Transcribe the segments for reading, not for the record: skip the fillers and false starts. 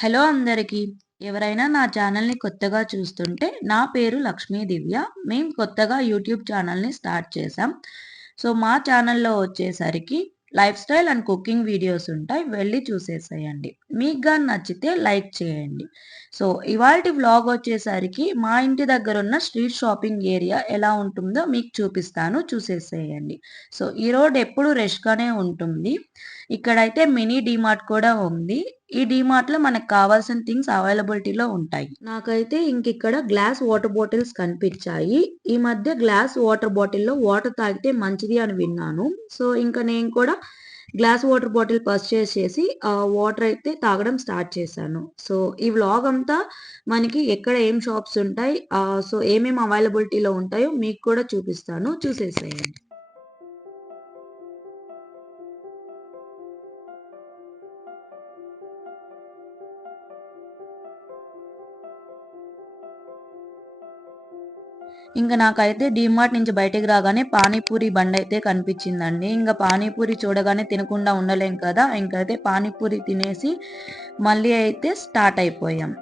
Hello అందరికీ. ఎవరైనా నా ఛానల్‌ని కొత్తగా చూస్తుంటే నా పేరు లక్ష్మీ దివ్య. మేము కొత్తగా యూట్యూబ్ ఛానల్‌ని స్టార్ట్ చేశాం. మా ఛానల్‌లో వచ్చేసరికి life style and cooking videos ఉంటాయి. వెళ్లి చూసేసేయండి. మీకు గాని నచ్చితే లైక్ చేయండి. ఇవాల్టి వ్లాగ్ వచ్చేసరికి మా ఇంటి దగ్గరున్న స్ట్రీట్ షాపింగ్ ఏరియా ఎలా ఉంటుందో మీకు చూపిస్తాను. చూసేసేయండి. ఈ రోడ్ ఎప్పుడు రష్‌గానే ఉంటుంది. ఇక్కడైతే మినీ డీమార్ట్ కూడా ఉంది. ఈ డీమార్ట్‌లో మనకు కావాల్సిన థింగ్స్ అవైలబిలిటీలో ఉంటాయి. నాకైతే ఇంకిక్కడ గ్లాస్ వాటర్ బాటిల్స్ కనిపించాయి. ఈ మధ్య గ్లాస్ వాటర్ బాటిల్‌లో వాటర్ తాగితే మంచిది అని విన్నాను. ఇంకా నేను కూడా గ్లాస్ వాటర్ బాటిల్ పర్చేస్ చేసి వాటర్ అయితే తాగడం స్టార్ట్ చేశాను. ఈ వ్లాగ్ అంతా మనకి ఎక్కడ ఏం షాప్స్ ఉంటాయి, ఏమేమి అవైలబిలిటీలో ఉంటాయో మీకు కూడా చూపిస్తాను. చూసేసేయండి. నాకైతే డీమార్ట్ నుంచి బయటికి రాగానే పానీపూరి బండయితే కనిపించిందండి. పానీపూరి చూడగానే తినకుండా ఉండలేం కదా! ఇంకైతే పానీపూరి తినేసి మళ్ళీ అయితే స్టార్ట్ అయిపోయాం.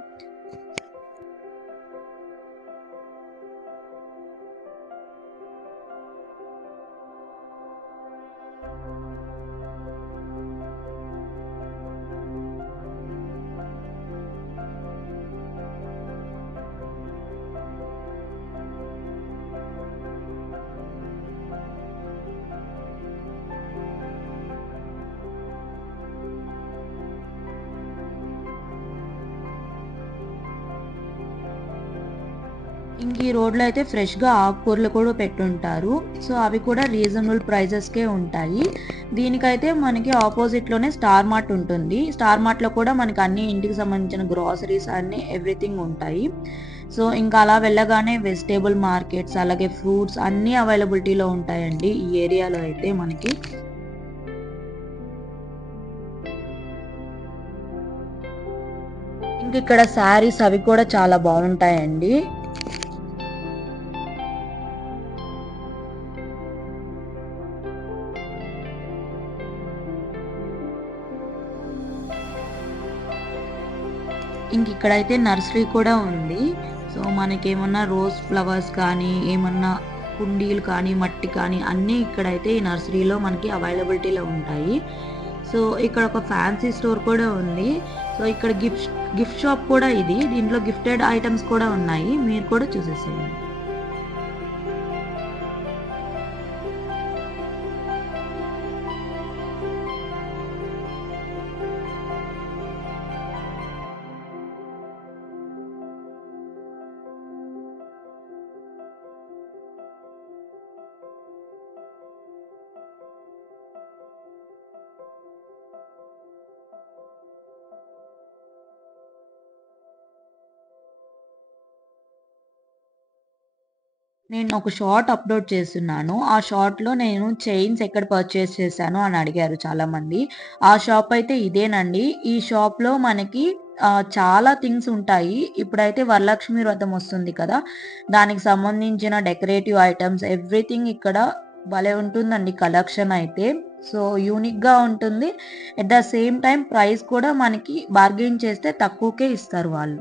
ఈ రోడ్‌లో అయితే ఫ్రెష్‌గా ఆకుకూరలు కూడా పెట్టుంటారు. అవి కూడా రీజనబుల్ ప్రైజెస్‌కే ఉంటాయి. దీనికైతే మనకి ఆపోజిట్‌లోనే స్టార్ మార్ట్ ఉంటుంది. స్టార్ మార్ట్‌లో కూడా మనకి అన్ని ఇంటికి సంబంధించిన గ్రోసరీస్ అన్నీ ఎవ్రీథింగ్ ఉంటాయి. ఇంకా అలా వెళ్ళగానే వెజిటబుల్ మార్కెట్స్, అలాగే ఫ్రూట్స్ అన్నీ అవైలబిలిటీలో ఉంటాయండి ఈ ఏరియాలో అయితే మనకి. ఇక్కడ శారీస్ అవి కూడా చాలా బాగుంటాయండి. ఇక్కడైతే నర్సరీ కూడా ఉంది. మనకేమన్నా రోజ్ ఫ్లవర్స్ కానీ, ఏమన్నా కుండీలు కానీ, మట్టి కానీ అన్నీ ఇక్కడైతే ఈ నర్సరీలో మనకి అవైలబిలిటీలో ఉంటాయి. ఇక్కడ ఒక ఫ్యాన్సీ స్టోర్ కూడా ఉంది. ఇక్కడ గిఫ్ట్ షాప్ కూడా ఇది. దీంట్లో గిఫ్టెడ్ ఐటమ్స్ కూడా ఉన్నాయి. మీరు కూడా చూసేసేయండి. నేను ఒక షార్ట్ అప్‌లోడ్ చేసున్నాను. ఆ షార్ట్‌లో నేను చైన్స్ ఎక్కడ పర్చేస్ చేశాను అని అడిగారు చాలామంది. ఆ షాప్ అయితే ఇదేనండి. ఈ షాప్‌లో మనకి చాలా థింగ్స్ ఉంటాయి. ఇప్పుడైతే వరలక్ష్మి వ్రతం వస్తుంది కదా! దానికి సంబంధించిన డెకరేటివ్ ఐటెమ్స్ ఎవ్రీథింగ్ ఇక్కడ భలే ఉంటుందండి కలెక్షన్ అయితే. యూనిక్‌గా ఉంటుంది. At the same time price కూడా మనకి బార్గెయిన్ చేస్తే తక్కువకే ఇస్తారు వాళ్ళు.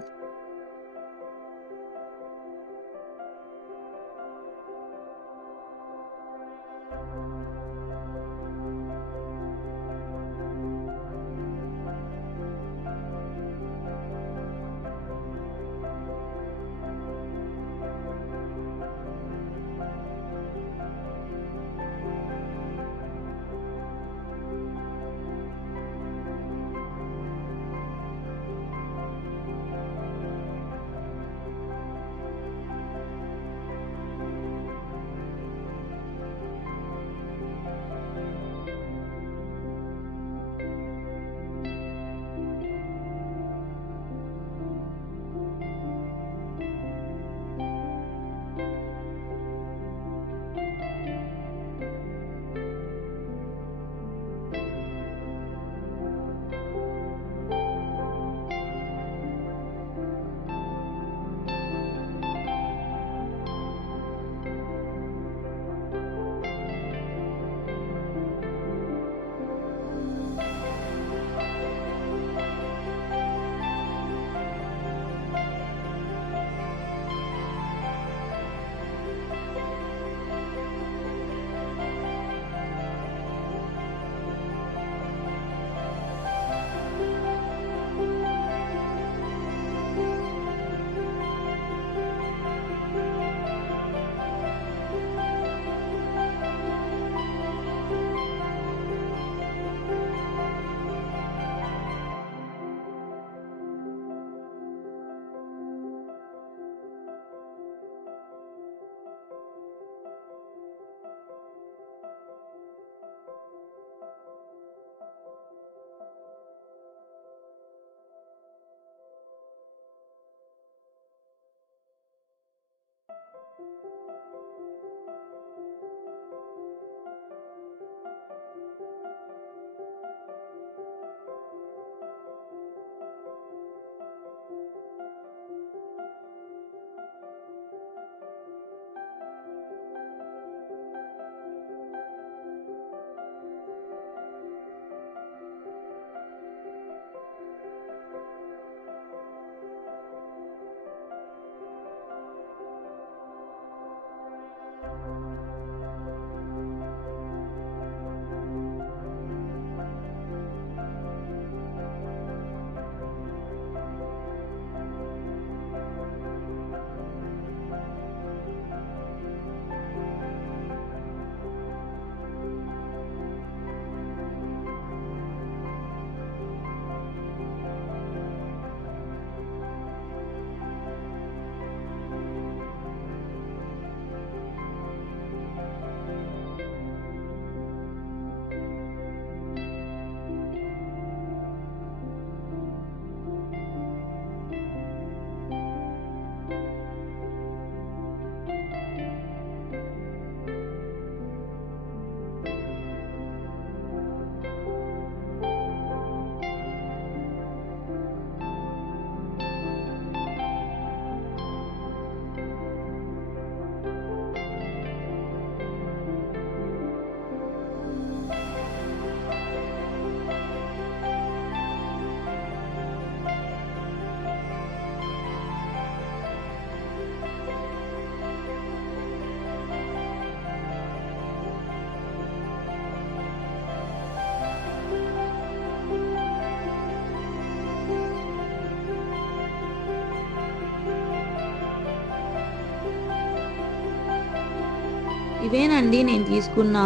ఇవేనండి నేను తీసుకున్న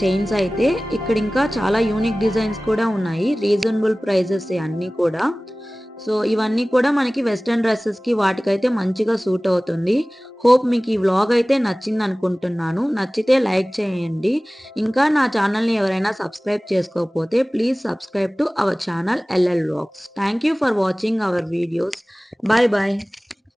చైన్స్ అయితే. ఇక్కడ ఇంకా చాలా యూనిక్ డిజైన్స్ కూడా ఉన్నాయి. రీజనబుల్ ప్రైజెస్ అన్నీ కూడా. సో ఇవన్నీ కూడా మనకి వెస్టర్న్ డ్రెస్సెస్‌కి వాటికైతే మంచిగా సూట్ అవుతుంది. హోప్ మీకు ఈ వ్లాగ్ అయితే నచ్చిందనుకుంటున్నాను. నచ్చితే లైక్ చేయండి. ఇంకా నా ఛానల్‌ని ఎవరైనా సబ్స్క్రైబ్ చేసుకోకపోతే please subscribe to our channel LL vlogs. Thank you for watching our videos. Bye by.